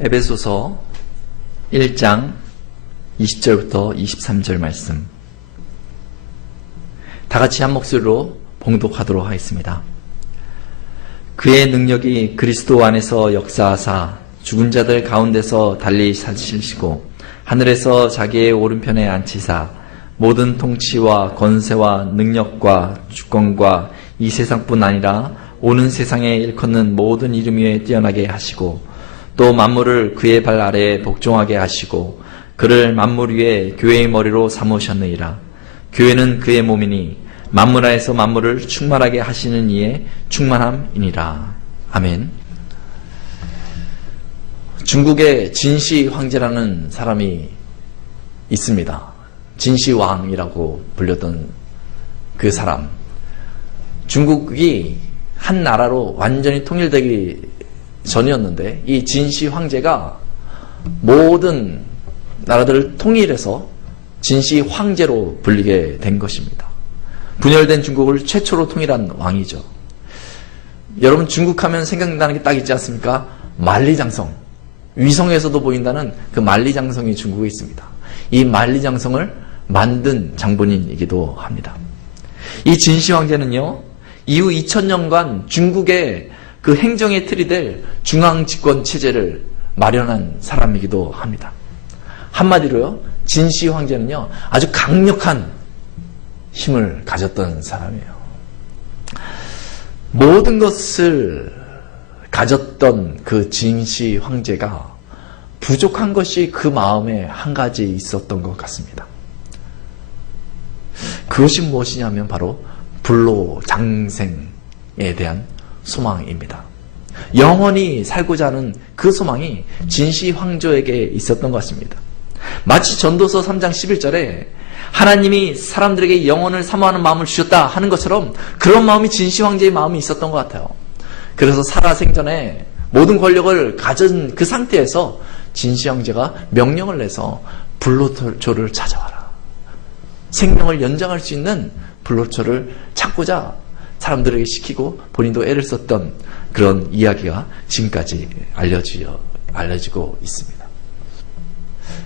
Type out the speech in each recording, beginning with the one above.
에베소서 1장 20절부터 23절 말씀 다 같이 한 목소리로 봉독하도록 하겠습니다. 그의 능력이 그리스도 안에서 역사하사 죽은 자들 가운데서 달리 사시고 하늘에서 자기의 오른편에 앉히사 모든 통치와 권세와 능력과 주권과 이 세상뿐 아니라 오는 세상에 일컫는 모든 이름 위에 뛰어나게 하시고 또 만물을 그의 발 아래에 복종하게 하시고 그를 만물 위에 교회의 머리로 삼으셨느니라. 교회는 그의 몸이니 만물 안에서 만물을 충만하게 하시는 이의 충만함이니라. 아멘. 중국의 진시 황제라는 사람이 있습니다. 진시왕이라고 불렸던 그 사람. 중국이 한 나라로 완전히 통일되기 전이었는데 이 진시 황제가 모든 나라들을 통일해서 진시 황제로 불리게 된 것입니다. 분열된 중국을 최초로 통일한 왕이죠. 여러분 중국하면 생각나는 게 딱 있지 않습니까? 만리장성. 위성에서도 보인다는 그 만리장성이 중국에 있습니다. 이 만리장성을 만든 장본인이기도 합니다. 이 진시 황제는요, 이후 2000년간 중국의 그 행정의 틀이 될 중앙집권 체제를 마련한 사람이기도 합니다. 한마디로요, 진시 황제는요, 아주 강력한 힘을 가졌던 사람이에요. 모든 것을 가졌던 그 진시 황제가 부족한 것이 그 마음에 한 가지 있었던 것 같습니다. 그것이 무엇이냐면 바로 불로장생에 대한 소망입니다. 영원히 살고자 하는 그 소망이 진시 황제에게 있었던 것 같습니다. 마치 전도서 3장 11절에 하나님이 사람들에게 영혼을 사모하는 마음을 주셨다 하는 것처럼 그런 마음이 진시 황제의 마음이 있었던 것 같아요. 그래서 살아생전에 모든 권력을 가진 그 상태에서 진시 황제가 명령을 내서 불로초를 찾아와라. 생명을 연장할 수 있는 불로초를 찾고자 사람들에게 시키고 본인도 애를 썼던 그런 이야기가 지금까지 알려지고 있습니다.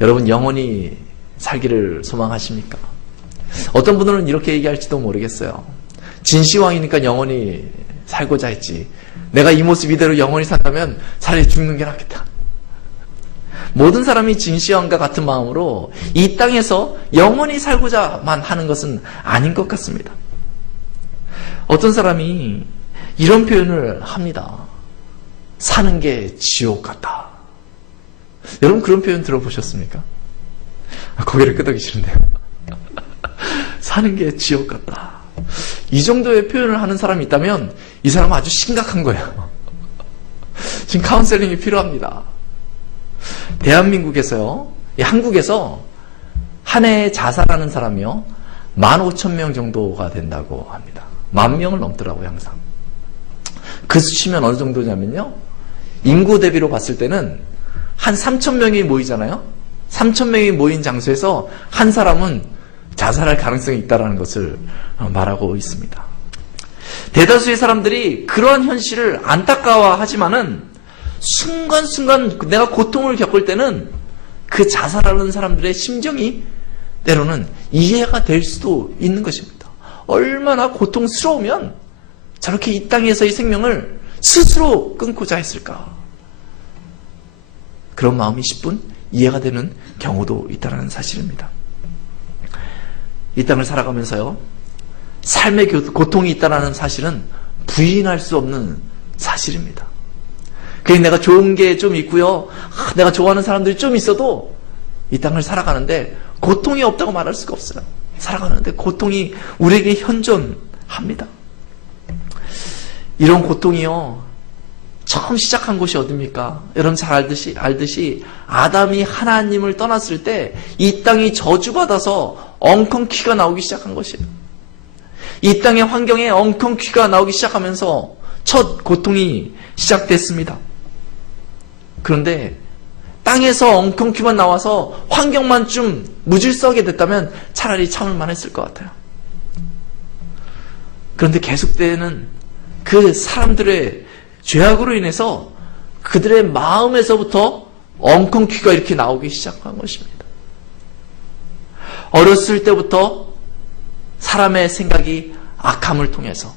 여러분 영원히 살기를 소망하십니까? 어떤 분들은 이렇게 얘기할지도 모르겠어요. 진시황이니까 영원히 살고자 했지. 내가 이 모습 이대로 영원히 산다면 차라리 죽는 게 낫겠다. 모든 사람이 진시황과 같은 마음으로 이 땅에서 영원히 살고자만 하는 것은 아닌 것 같습니다. 어떤 사람이 이런 표현을 합니다. 사는 게 지옥 같다. 여러분 그런 표현 들어보셨습니까? 고개를 끄덕이시는데요. 사는 게 지옥 같다. 이 정도의 표현을 하는 사람이 있다면 이 사람은 아주 심각한 거예요. 지금 카운셀링이 필요합니다. 대한민국에서요, 한국에서 한 해에 자살하는 사람이요 15,000명 정도가 된다고 합니다. 10,000명을 넘더라고요. 항상. 그 수치면 어느 정도냐면요, 인구 대비로 봤을 때는 한 3,000명이 모이잖아요. 3,000명이 모인 장소에서 한 사람은 자살할 가능성이 있다는 것을 말하고 있습니다. 대다수의 사람들이 그러한 현실을 안타까워하지만은 순간순간 내가 고통을 겪을 때는 그 자살하는 사람들의 심정이 때로는 이해가 될 수도 있는 것입니다. 얼마나 고통스러우면 저렇게 이 땅에서의 생명을 스스로 끊고자 했을까? 그런 마음이 10분 이해가 되는 경우도 있다는 사실입니다. 이 땅을 살아가면서요, 삶의 고통이 있다는 사실은 부인할 수 없는 사실입니다. 그냥 내가 좋은 게 좀 있고요, 내가 좋아하는 사람들이 좀 있어도 이 땅을 살아가는데 고통이 없다고 말할 수가 없어요. 살아가는데 고통이 우리에게 현존합니다. 이런 고통이요, 처음 시작한 곳이 어딥니까? 여러분 잘 알듯이 아담이 하나님을 떠났을 때 이 땅이 저주받아서 엉겅퀴가 나오기 시작한 것이에요. 이 땅의 환경에 엉겅퀴가 나오기 시작하면서 첫 고통이 시작됐습니다. 그런데 땅에서 엉겅퀴만 나와서 환경만 좀 무질서하게 됐다면 차라리 참을만 했을 것 같아요. 그런데 계속되는 그 사람들의 죄악으로 인해서 그들의 마음에서부터 엉겅퀴가 이렇게 나오기 시작한 것입니다. 어렸을 때부터 사람의 생각이 악함을 통해서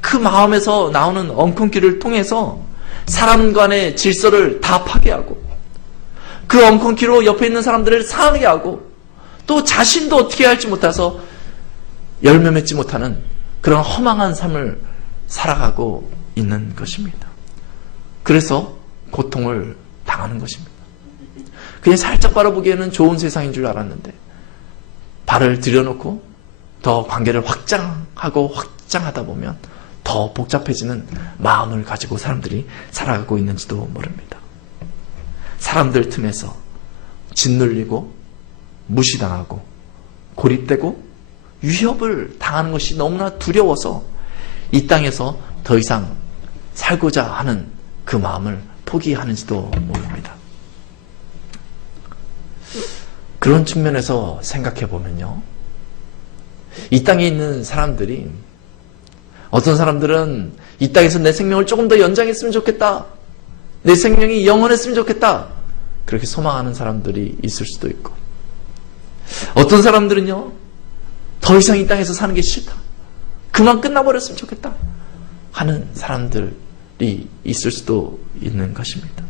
그 마음에서 나오는 엉겅퀴를 통해서 사람 간의 질서를 다 파괴하고 그 엉겅퀴로 옆에 있는 사람들을 상하게 하고 또 자신도 어떻게 할지 못해서 열매 맺지 못하는 그런 허망한 삶을 살아가고 있는 것입니다. 그래서 고통을 당하는 것입니다. 그냥 살짝 바라보기에는 좋은 세상인 줄 알았는데 발을 들여놓고 더 관계를 확장하다 보면 더 복잡해지는 마음을 가지고 사람들이 살아가고 있는지도 모릅니다. 사람들 틈에서 짓눌리고 무시당하고 고립되고 위협을 당하는 것이 너무나 두려워서 이 땅에서 더 이상 살고자 하는 그 마음을 포기하는지도 모릅니다. 그런 측면에서 생각해 보면요, 이 땅에 있는 사람들이 어떤 사람들은 이 땅에서 내 생명을 조금 더 연장했으면 좋겠다, 내 생명이 영원했으면 좋겠다, 그렇게 소망하는 사람들이 있을 수도 있고, 어떤 사람들은요 더 이상 이 땅에서 사는 게 싫다, 그만 끝나버렸으면 좋겠다 하는 사람들이 있을 수도 있는 것입니다.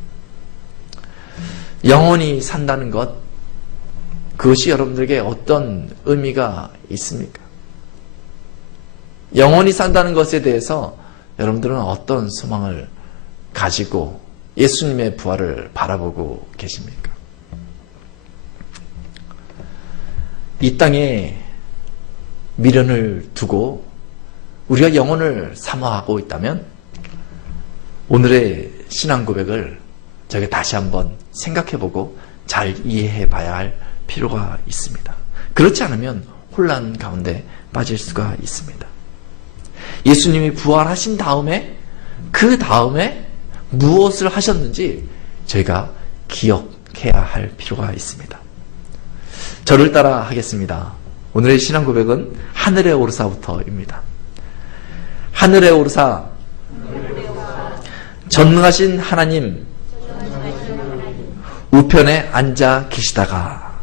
영원히 산다는 것, 그것이 여러분들에게 어떤 의미가 있습니까? 영원히 산다는 것에 대해서 여러분들은 어떤 소망을 가지고 예수님의 부활을 바라보고 계십니까? 이 땅에 미련을 두고 우리가 영혼을 사모하고 있다면 오늘의 신앙 고백을 저희가 다시 한번 생각해보고 잘 이해해봐야 할 필요가 있습니다. 그렇지 않으면 혼란 가운데 빠질 수가 있습니다. 예수님이 부활하신 다음에 그 다음에 무엇을 하셨는지 저희가 기억해야 할 필요가 있습니다. 저를 따라 하겠습니다. 오늘의 신앙 고백은 하늘에 오르사부터입니다. 하늘에 오르사, 전능하신 하나님 우편에 앉아 계시다가,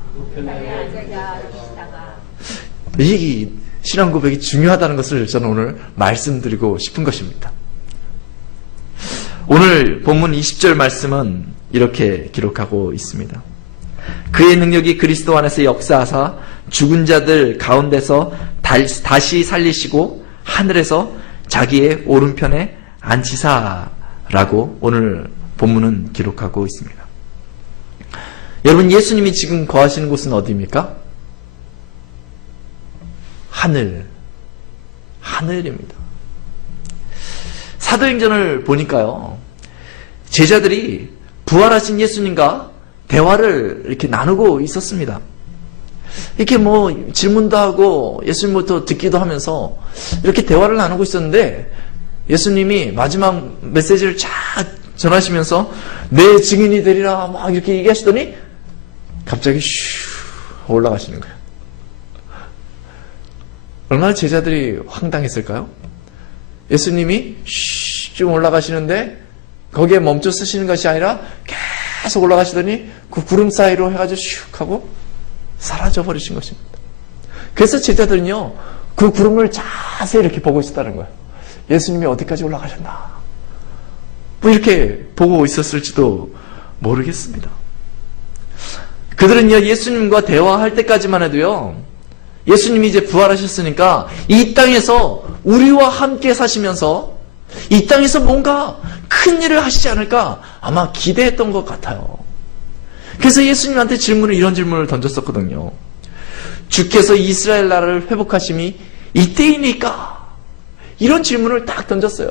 이 신앙 고백이 중요하다는 것을 저는 오늘 말씀드리고 싶은 것입니다. 오늘 본문 20절 말씀은 이렇게 기록하고 있습니다. 그의 능력이 그리스도 안에서 역사하사 죽은 자들 가운데서 다시 살리시고 하늘에서 자기의 오른편에 앉히사라고 오늘 본문은 기록하고 있습니다. 여러분, 예수님이 지금 거하시는 곳은 어디입니까? 하늘입니다. 사도행전을 보니까요, 제자들이 부활하신 예수님과 대화를 이렇게 나누고 있었습니다. 이렇게 질문도 하고 예수님부터 듣기도 하면서 이렇게 대화를 나누고 있었는데, 예수님이 마지막 메시지를 쫙 전하시면서 내 증인이 되리라 막 이렇게 얘기하시더니 갑자기 슈 올라가시는 거예요. 얼마나 제자들이 황당했을까요? 예수님이 좀 올라가시는데 거기에 멈춰 쓰시는 것이 아니라 계속 올라가시더니 그 구름 사이로 해가지고 슉 하고 사라져 버리신 것입니다. 그래서 제자들은요, 그 구름을 자세히 이렇게 보고 있었다는 거예요. 예수님이 어디까지 올라가셨나, 이렇게 보고 있었을지도 모르겠습니다. 그들은요, 예수님과 대화할 때까지만 해도요, 예수님이 이제 부활하셨으니까 이 땅에서 우리와 함께 사시면서 이 땅에서 뭔가 큰 일을 하시지 않을까 아마 기대했던 것 같아요. 그래서 예수님한테 이런 질문을 던졌었거든요. 주께서 이스라엘 나라를 회복하심이 이때이니까? 이런 질문을 딱 던졌어요.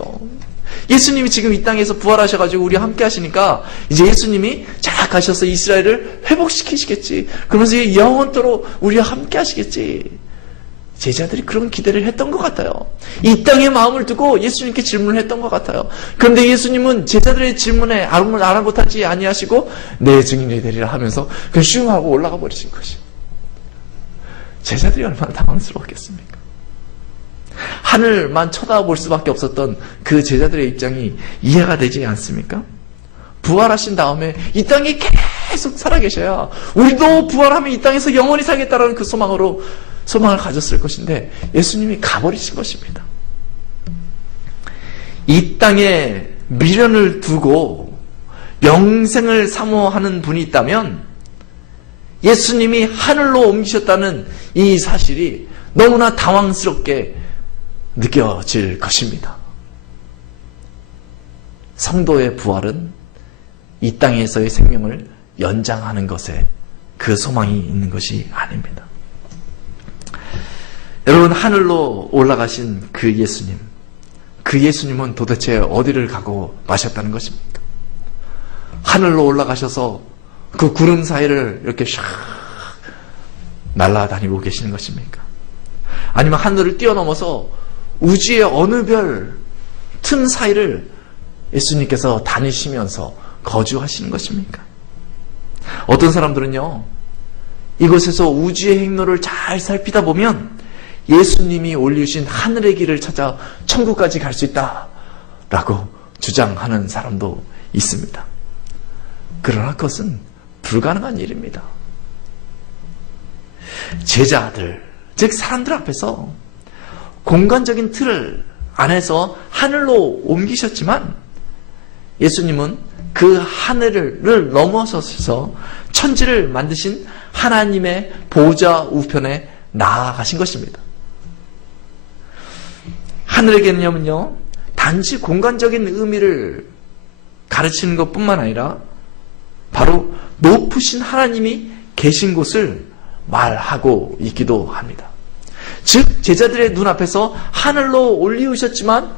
예수님이 지금 이 땅에서 부활하셔가지고 우리와 함께 하시니까 이제 예수님이 쫙 가셔서 이스라엘을 회복시키시겠지. 그러면서 영원토록 우리와 함께 하시겠지. 제자들이 그런 기대를 했던 것 같아요. 이 땅에 마음을 두고 예수님께 질문을 했던 것 같아요. 그런데 예수님은 제자들의 질문에 아랑곳하지 아니하시고 내 증인이 되리라 하면서 그냥 슝 하고 올라가 버리신 것이. 제자들이 얼마나 당황스러웠겠습니까? 하늘만 쳐다볼 수밖에 없었던 그 제자들의 입장이 이해가 되지 않습니까? 부활하신 다음에 이 땅에 계속 살아계셔야 우리도 부활하면 이 땅에서 영원히 살겠다라는 그 소망을 가졌을 것인데 예수님이 가버리신 것입니다. 이 땅에 미련을 두고 영생을 사모하는 분이 있다면 예수님이 하늘로 옮기셨다는 이 사실이 너무나 당황스럽게 느껴질 것입니다. 성도의 부활은 이 땅에서의 생명을 연장하는 것에 그 소망이 있는 것이 아닙니다. 여러분, 하늘로 올라가신 그 예수님은 도대체 어디를 가고 마셨다는 것입니까? 하늘로 올라가셔서 그 구름 사이를 이렇게 샥 날아다니고 계시는 것입니까? 아니면 하늘을 뛰어넘어서 우주의 어느 별 틈 사이를 예수님께서 다니시면서 거주하시는 것입니까? 어떤 사람들은요, 이곳에서 우주의 행로를 잘 살피다 보면 예수님이 올리신 하늘의 길을 찾아 천국까지 갈 수 있다라고 주장하는 사람도 있습니다. 그러나 그것은 불가능한 일입니다. 제자들, 즉 사람들 앞에서 공간적인 틀 안에서 하늘로 옮기셨지만 예수님은 그 하늘을 넘어서서 천지를 만드신 하나님의 보좌 우편에 나아가신 것입니다. 하늘의 개념은요, 단지 공간적인 의미를 가르치는 것뿐만 아니라 바로 높으신 하나님이 계신 곳을 말하고 있기도 합니다. 즉 제자들의 눈앞에서 하늘로 올리우셨지만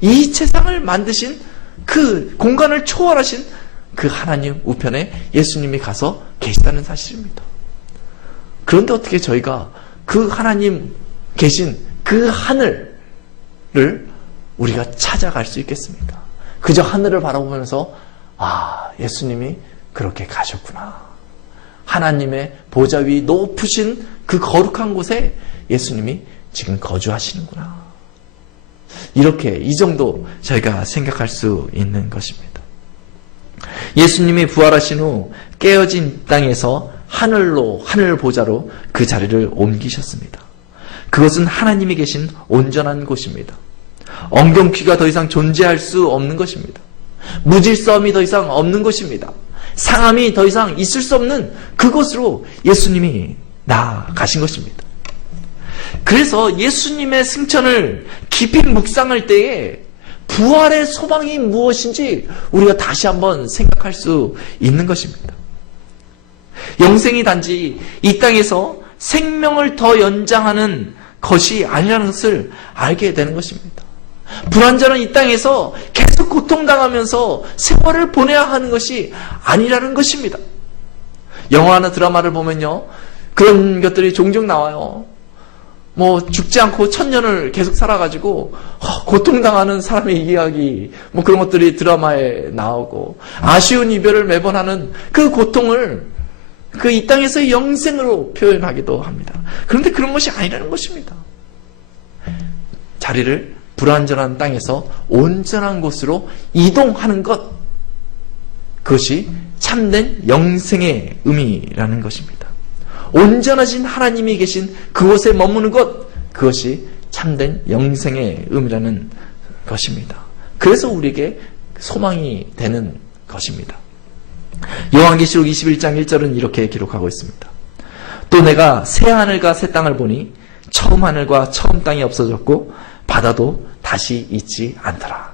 이 세상을 만드신 그 공간을 초월하신 그 하나님 우편에 예수님이 가서 계시다는 사실입니다. 그런데 어떻게 저희가 그 하나님 계신 그 하늘을 우리가 찾아갈 수 있겠습니까? 그저 하늘을 바라보면서 예수님이 그렇게 가셨구나. 하나님의 보좌 위 높으신 그 거룩한 곳에 예수님이 지금 거주하시는구나. 이렇게 이 정도 저희가 생각할 수 있는 것입니다. 예수님이 부활하신 후 깨어진 땅에서 하늘 보좌로 그 자리를 옮기셨습니다. 그것은 하나님이 계신 온전한 곳입니다. 엉겅퀴가 더 이상 존재할 수 없는 것입니다. 무질서함이 더 이상 없는 것입니다. 상함이 더 이상 있을 수 없는 그곳으로 예수님이 나아가신 것입니다. 그래서 예수님의 승천을 깊이 묵상할 때에 부활의 소망이 무엇인지 우리가 다시 한번 생각할 수 있는 것입니다. 영생이 단지 이 땅에서 생명을 더 연장하는 것이 아니라는 것을 알게 되는 것입니다. 불완전한 이 땅에서 계속 고통당하면서 세월을 보내야 하는 것이 아니라는 것입니다. 영화나 드라마를 보면요, 그런 것들이 종종 나와요. 죽지 않고 천년을 계속 살아가지고 고통당하는 사람의 이야기, 그런 것들이 드라마에 나오고, 아쉬운 이별을 매번 하는 그 고통을 이 땅에서의 영생으로 표현하기도 합니다. 그런데 그런 것이 아니라는 것입니다. 자리를 불완전한 땅에서 온전한 곳으로 이동하는 것, 그것이 참된 영생의 의미라는 것입니다. 온전하신 하나님이 계신 그곳에 머무는 것, 그것이 참된 영생의 의미라는 것입니다. 그래서 우리에게 소망이 되는 것입니다. 요한계시록 21장 1절은 이렇게 기록하고 있습니다. 또 내가 새 하늘과 새 땅을 보니 처음 하늘과 처음 땅이 없어졌고 바다도 다시 있지 않더라.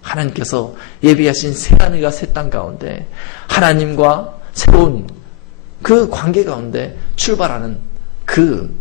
하나님께서 예비하신 새 하늘과 새 땅 가운데 하나님과 새로운 그 관계 가운데 출발하는 그